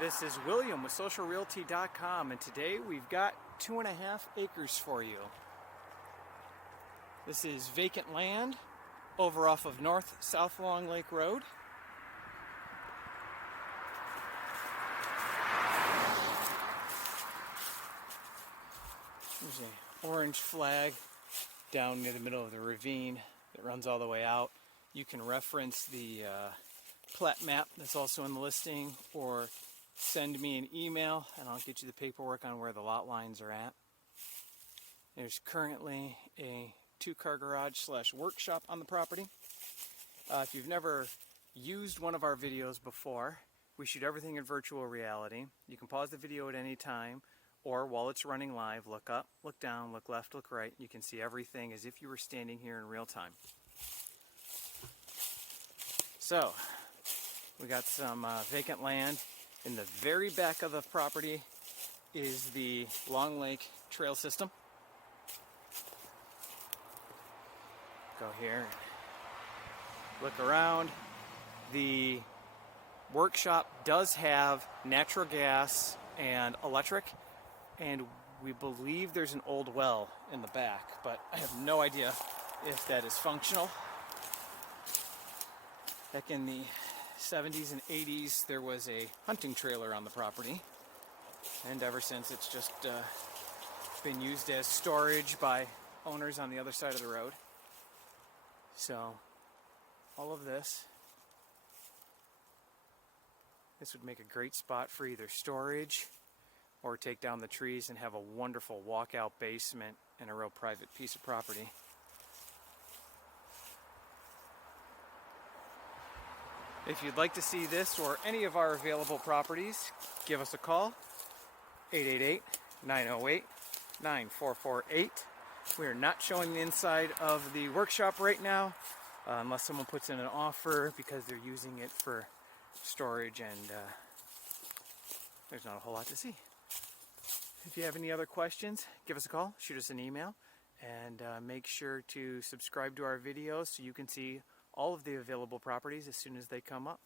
This is William with socialrealty.com, and today we've got 2.5 acres for you. This is vacant land over off of North-South Long Lake Road. There's an orange flag down near the middle of the ravine that runs all the way out. You can reference the plat map that's also in the listing, or send me an email and I'll get you the paperwork on where the lot lines are at. There's currently a 2-car garage / workshop on the property. If you've never used one of our videos before, we shoot everything in virtual reality. You can pause the video at any time, or while it's running live, look up, look down, look left, look right. You can see everything as if you were standing here in real time. So, we got some vacant land. In the very back of the property is the Long Lake Trail System. Go here, look around. The workshop does have natural gas and electric, and we believe there's an old well in the back, but I have no idea if that is functional. Back in the 70s and 80s, there was a hunting trailer on the property, and ever since it's just been used as storage by owners on the other side of the road. So all of this would make a great spot for either storage or take down the trees and have a wonderful walkout basement and a real private piece of property. If you'd like to see this or any of our available properties, give us a call, 888-908-9448. We are not showing the inside of the workshop right now, unless someone puts in an offer because they're using it for storage, and there's not a whole lot to see. If you have any other questions, give us a call, shoot us an email, and make sure to subscribe to our videos so you can see all of the available properties as soon as they come up.